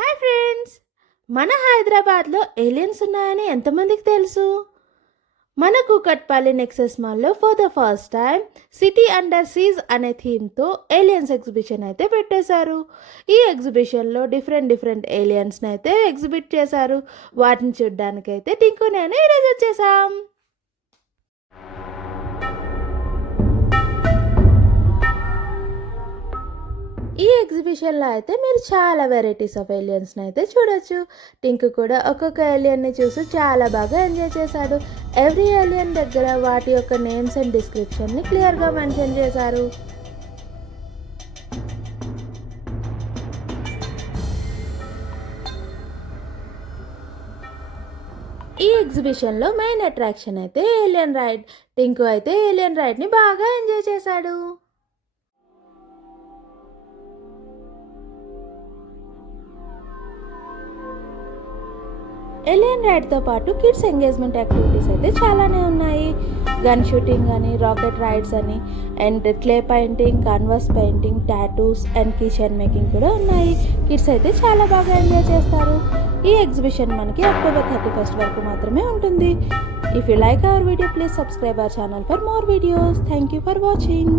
Hi friends, మన హైదరాబాద్లో aliens ఉన్నాయని ఎంతమందికి తెలుసు? మన కూకట్పల్లి నెక్సెస్ మాల్లో for the first time city under seize అనే థీమ్తో ఏలియన్స్ ఎగ్జిబిషన్ అయితే పెట్టేశారు. ఈ ఎగ్జిబిషన్లో డిఫరెంట్ ఏలియన్స్ని అయితే ఎగ్జిబిట్ చేశారు. వాటిని చూడ్డానికైతే టింకు నేను ఈరోజు వచ్చేసాం. ఈ ఎగ్జిబిషన్లో అయితే మీరు చాలా వెరైటీస్ ఆఫ్ ఏలియన్స్ని అయితే చూడొచ్చు. టింకు కూడా ఒక్కొక్క ఏలియన్ని చూసి చాలా బాగా ఎంజాయ్ చేశాడు. ఎవ్రీ ఏలియన్ దగ్గర వాటి యొక్క నేమ్స్ అండ్ డిస్క్రిప్షన్ని క్లియర్గా మెన్షన్ చేశారు. ఈ ఎగ్జిబిషన్లో మెయిన్ అట్రాక్షన్ అయితే ఏలియన్ రైడ్. టింకు అయితే ఏలియన్ రైడ్ని బాగా ఎంజాయ్ చేశాడు. ఏలియన్ రైడ్తో పాటు కిడ్స్ ఎంగేజ్మెంట్ యాక్టివిటీస్ అయితే చాలానే ఉన్నాయి. గన్ షూటింగ్ అని, రాకెట్ రైడ్స్ అని, and clay painting, canvas painting, tattoos and kitchen making కూడా ఉన్నాయి. కిడ్స్ అయితే చాలా బాగా ఎంజాయ్ చేస్తారు. ఈ ఎగ్జిబిషన్ మనకి అక్టోబర్ 31 వరకు మాత్రమే ఉంటుంది. If you like our video, please subscribe our channel for more videos. Thank you for watching.